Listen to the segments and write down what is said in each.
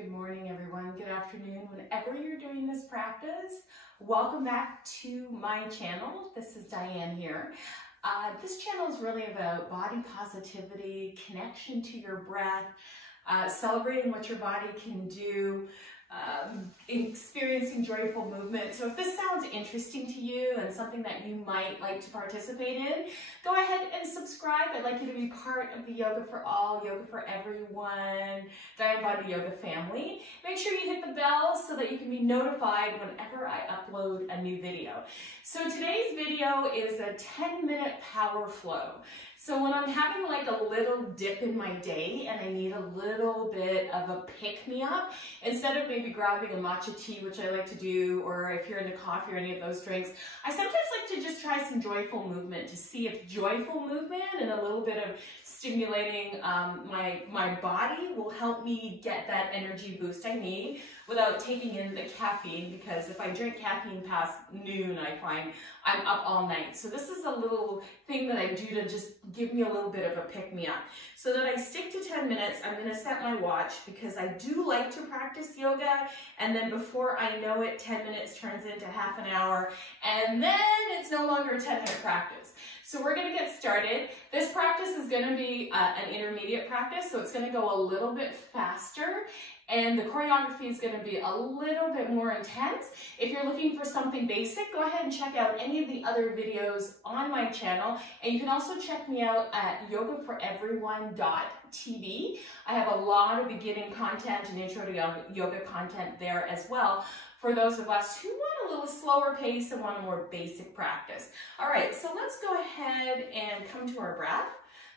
good morning, everyone. Good afternoon, whenever you're doing this practice. Welcome back to my channel. This is Diane here. This channel is really about body positivity, connection to your breath, celebrating what your body can do, experiencing joyful movement. So if this sounds interesting to you and something that you might like to participate in, go ahead and subscribe. I'd like you to be part of the Yoga for All, Yoga for Everyone, Diane Body Yoga family. Make sure you hit the bell so that you can be notified whenever I upload a new video. So today's video is a 10-minute power flow. So when I'm having like a little dip in my day and I need a little bit of a pick-me-up, instead of maybe grabbing a matcha tea, which I like to do, or if you're into coffee or any of those drinks, I sometimes like to just try some joyful movement to see if joyful movement and a little bit of stimulating my body will help me get that energy boost I need without taking in the caffeine, because if I drink caffeine past noon, I find I'm up all night. So this is a little thing that I do to just give me a little bit of a pick-me-up. So that I stick to 10 minutes, I'm going to set my watch because I do like to practice yoga, and then before I know it, 10 minutes turns into half an hour, and then it's no longer a 10-minute practice. So we're going to get started. This practice is going to be an intermediate practice, so it's going to go a little bit faster, and the choreography is going to be a little bit more intense. If you're looking for something basic, go ahead and check out any of the other videos on my channel, and you can also check me out at yogaforeveryone.tv. I have a lot of beginning content and intro to yoga content there as well, for those of us who want a little slower pace and want a more basic practice. All right, so let's go ahead and come to our breath.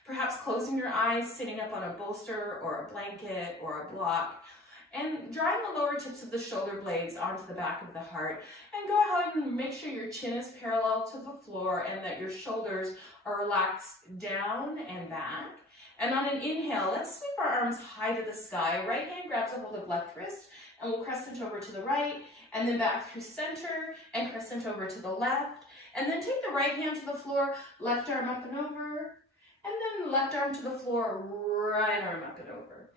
Perhaps closing your eyes, sitting up on a bolster or a blanket or a block, and drawing the lower tips of the shoulder blades onto the back of the heart. And go ahead and make sure your chin is parallel to the floor and that your shoulders are relaxed down and back. And on an inhale, let's sweep our arms high to the sky. Right hand grabs a hold of left wrist, and we'll crescent over to the right, and then back through center, and crescent over to the left. And then take the right hand to the floor, left arm up and over, and then left arm to the floor, right arm up and over.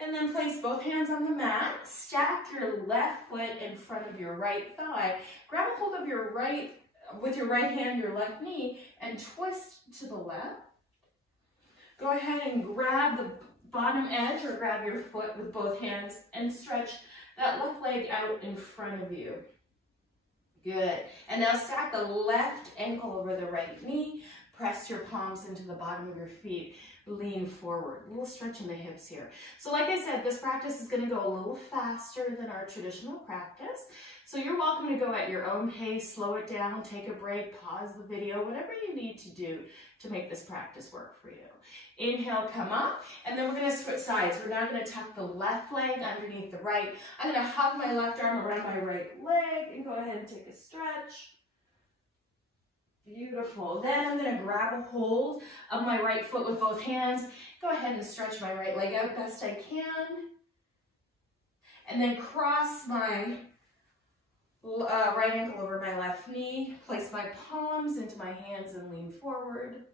And then place both hands on the mat, stack your left foot in front of your right thigh, grab a hold of your with your right hand, your left knee, and twist to the left. Go ahead and grab the bottom edge or grab your foot with both hands and stretch that left leg out in front of you. Good. And now stack the left ankle over the right knee. Press your palms into the bottom of your feet. Lean forward. A little stretch in the hips here. So like I said, this practice is going to go a little faster than our traditional practice. So you're welcome to go at your own pace, slow it down, take a break, pause the video, whatever you need to do to make this practice work for you. Inhale, come up, and then we're going to switch sides. We're now going to tuck the left leg underneath the right. I'm going to hug my left arm around my right leg and go ahead and take a stretch. Beautiful. Then I'm going to grab a hold of my right foot with both hands. Go ahead and stretch my right leg out best I can. And then cross my right ankle over my left knee. Place my palms into my hands and lean forward.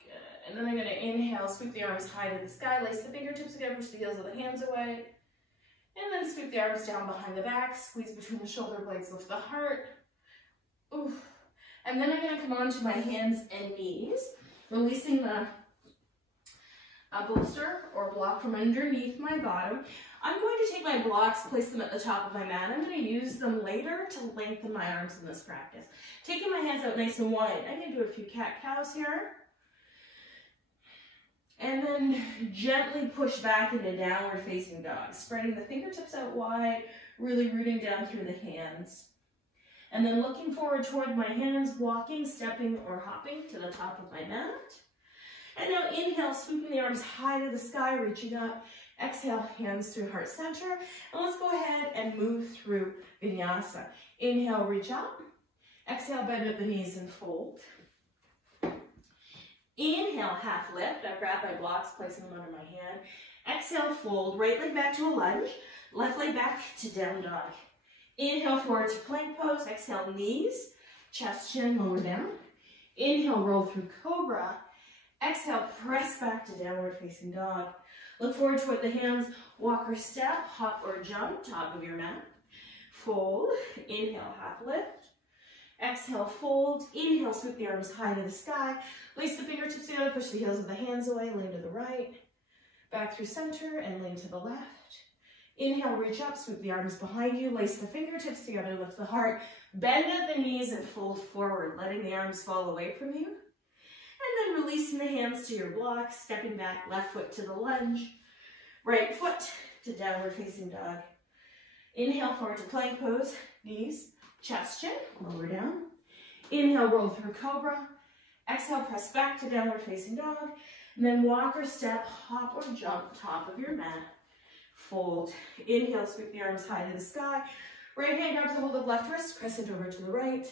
Good. And then I'm going to inhale, sweep the arms high to the sky, lace the fingertips together, push the heels of the hands away. And then sweep the arms down behind the back, squeeze between the shoulder blades, lift the heart. Oof. And then I'm going to come onto my hands and knees, releasing the bolster or block from underneath my bottom. I'm going to take my blocks, place them at the top of my mat. I'm going to use them later to lengthen my arms in this practice. Taking my hands out nice and wide, I'm going to do a few cat-cows here. And then gently push back into downward facing dog, spreading the fingertips out wide, really rooting down through the hands. And then looking forward toward my hands, walking, stepping, or hopping to the top of my mat. And now inhale, sweeping the arms high to the sky, reaching up. Exhale, hands through heart center. And let's go ahead and move through Vinyasa. Inhale, reach up. Exhale, bend at the knees and fold. Inhale, half lift. I grab my blocks, placing them under my hand. Exhale, fold. Right leg back to a lunge. Left leg back to down dog. Inhale, forward to plank pose. Exhale, knees, chest, chin, lower down. Inhale, roll through cobra. Exhale, press back to downward facing dog. Look forward toward the hands, walk or step, hop or jump, top of your mat. Fold, inhale, half lift. Exhale, fold, inhale, sweep the arms high to the sky. Lace the fingertips together, push the heels of the hands away, lean to the right. Back through center and lean to the left. Inhale, reach up, sweep the arms behind you, lace the fingertips together, lift the heart, bend at the knees and fold forward, letting the arms fall away from you. And then releasing the hands to your block, stepping back, left foot to the lunge, right foot to downward facing dog. Inhale, forward to plank pose, knees, chest, chin, lower down. Inhale, roll through cobra. Exhale, press back to downward facing dog. And then walk or step, hop or jump, top of your mat. Fold. Inhale, sweep the arms high to the sky. Right hand grabs a hold of left wrist, crescent over to the right.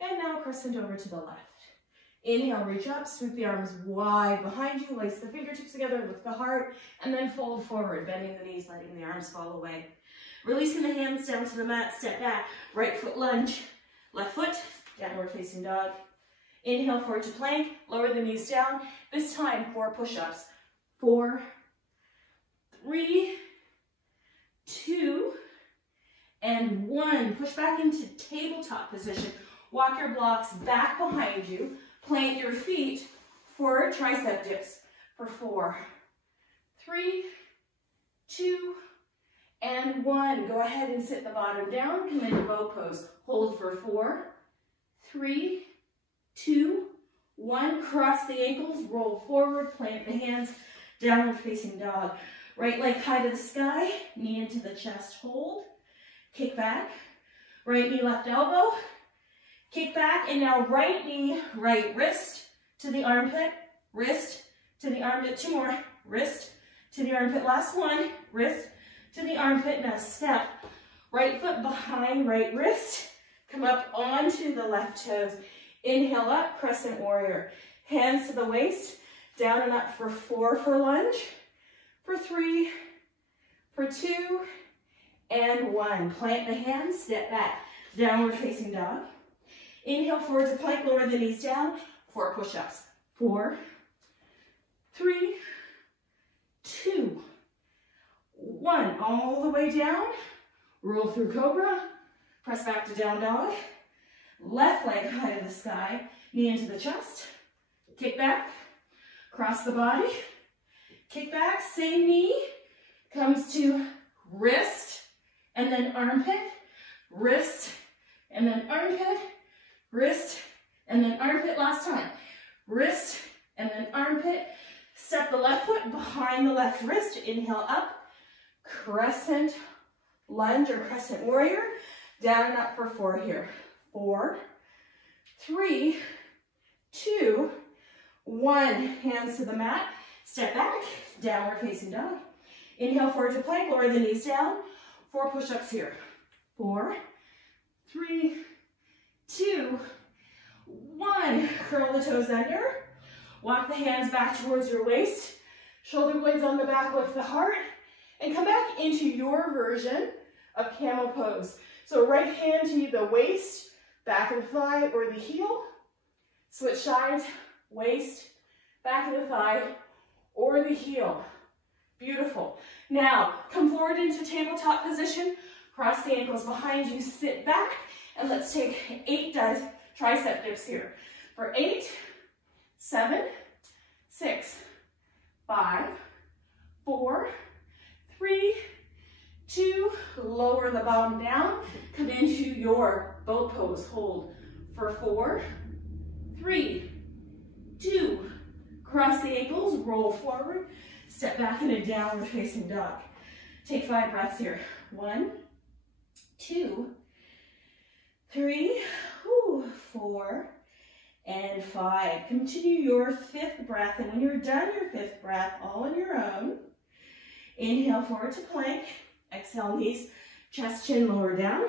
And now crescent over to the left. Inhale, reach up, sweep the arms wide behind you, lace the fingertips together, lift the heart, and then fold forward, bending the knees, letting the arms fall away. Releasing the hands down to the mat, step back, right foot lunge, left foot, downward facing dog. Inhale, forward to plank, lower the knees down. This time, 4 push-ups. 4, 3, 2, and 1. Push back into tabletop position. Walk your blocks back behind you. Plant your feet for tricep dips for 4, 3, 2, and 1. Go ahead and sit the bottom down. Come into bow pose. Hold for 4, 3, 2, 1. Cross the ankles. Roll forward. Plant the hands. Downward facing dog. Right leg high to the sky. Knee into the chest. Hold. Kick back. Right knee, left elbow. Kick back, and now right knee, right wrist to the armpit, wrist to the armpit, 2 more, wrist to the armpit, last 1, wrist to the armpit. Now step, right foot behind right wrist, come up onto the left toes, inhale up, crescent warrior, hands to the waist, down and up for 4 for lunge, for 3, for 2, and 1. Plant the hands, step back, downward facing dog. Inhale, forward to plank, lower the knees down, 4 push-ups. 4, 3, 2, 1. All the way down, roll through cobra, press back to down dog, left leg high to the sky, knee into the chest, kick back, cross the body, kick back, same knee, comes to wrist, and then armpit, wrist, and then armpit, wrist, and then armpit. Last time. Wrist, and then armpit. Step the left foot behind the left wrist. Inhale up. Crescent lunge or crescent warrior. Down and up for 4 here. 4, 3, 2, 1. Hands to the mat. Step back. Downward facing dog. Inhale, forward to plank. Lower the knees down. 4 push-ups here. 4, 3, 2, 1. Curl the toes under. Walk the hands back towards your waist. Shoulder blades on the back, lift the heart. And come back into your version of camel pose. So right hand to the waist, back of the thigh or the heel. Switch sides, waist, back of the thigh or the heel. Beautiful. Now, come forward into tabletop position. Cross the ankles behind you, sit back. And let's take 8 tricep dips here. For 8, 7, 6, 5, 4, 3, 2, lower the bottom down. Come into your boat pose. Hold for 4, 3, 2, cross the ankles, roll forward, step back in a downward facing dog. Take 5 breaths here. 1, 2, 3, 4, and 5. Continue your 5th breath, and when you're done your 5th breath, all on your own, inhale forward to plank, exhale knees, chest, chin, lower down.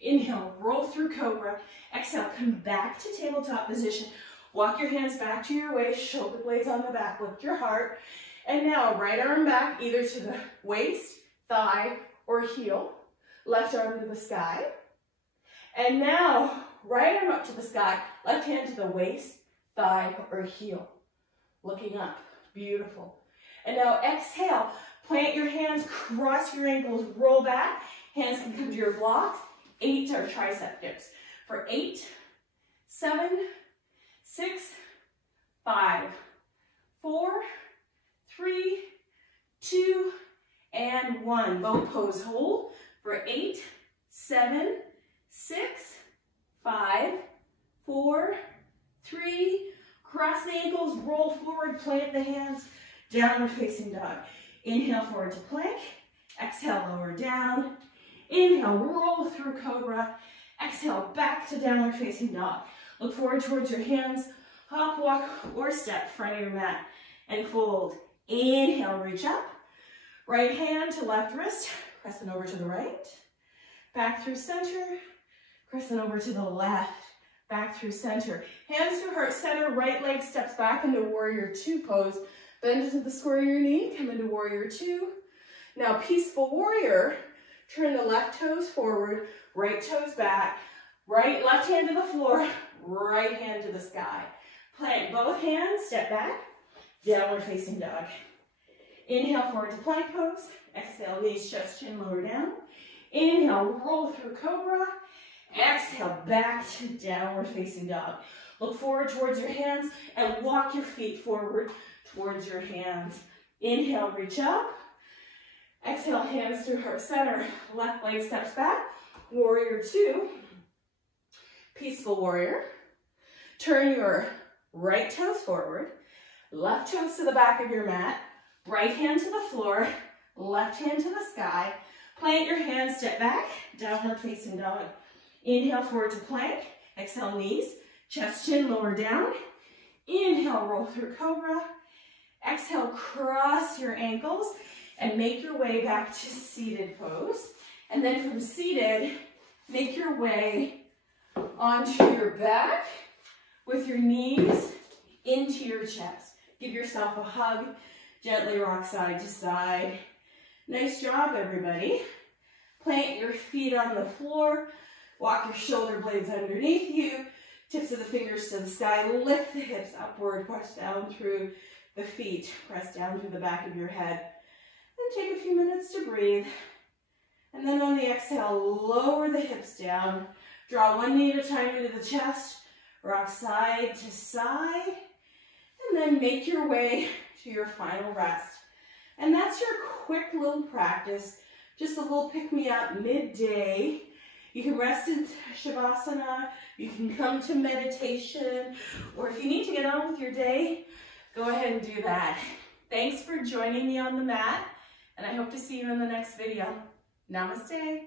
Inhale, roll through cobra. Exhale, come back to tabletop position. Walk your hands back to your waist, shoulder blades on the back, lift your heart. And now, right arm back, either to the waist, thigh, or heel. Left arm to the sky. And now, right arm up to the sky, left hand to the waist, thigh, or heel. looking up. Beautiful. And now exhale, plant your hands, cross your ankles, roll back. Hands can come to your blocks. 8 are tricep dips. For 8, 7, 6, 5, 4, 3, 2, and 1. Boat pose, hold. For 8, 7, 6, 5, 4, 3, cross the ankles, roll forward, plant the hands, downward facing dog. Inhale forward to plank, exhale lower down, inhale roll through cobra, exhale back to downward facing dog. Look forward towards your hands, hop, walk, or step, front of your mat, and fold. Inhale, reach up, right hand to left wrist, crescent over to the right, back through center, crescent over to the left, back through center. Hands through heart center, right leg steps back into warrior 2 pose. Bend into the square of your knee, come into warrior 2. Now peaceful warrior, turn the left toes forward, right toes back, left hand to the floor, right hand to the sky. Plant both hands, step back, downward facing dog. Inhale forward to plank pose, exhale knees, chest, chin, lower down. Inhale, roll through cobra. Exhale, back to downward facing dog. Look forward towards your hands and walk your feet forward towards your hands. Inhale, reach up. Exhale, hands through heart center. Left leg steps back. Warrior 2. Peaceful warrior. Turn your right toes forward. Left toes to the back of your mat. Right hand to the floor. Left hand to the sky. Plant your hands, step back. Downward facing dog. Inhale forward to plank. Exhale, knees, chest, chin, lower down. Inhale, roll through cobra. Exhale, cross your ankles and make your way back to seated pose. And then from seated, make your way onto your back with your knees into your chest. Give yourself a hug. Gently rock side to side. Nice job, everybody. Plant your feet on the floor. Walk your shoulder blades underneath you. Tips of the fingers to the sky. Lift the hips upward. Press down through the feet. Press down through the back of your head. Then take a few minutes to breathe. And then on the exhale, lower the hips down. Draw one knee at a time into the chest. Rock side to side. And then make your way to your final rest. And that's your quick little practice. Just a little pick-me-up midday. You can rest in Shavasana. You can come to meditation. Or if you need to get on with your day, go ahead and do that. Thanks for joining me on the mat. And I hope to see you in the next video. Namaste.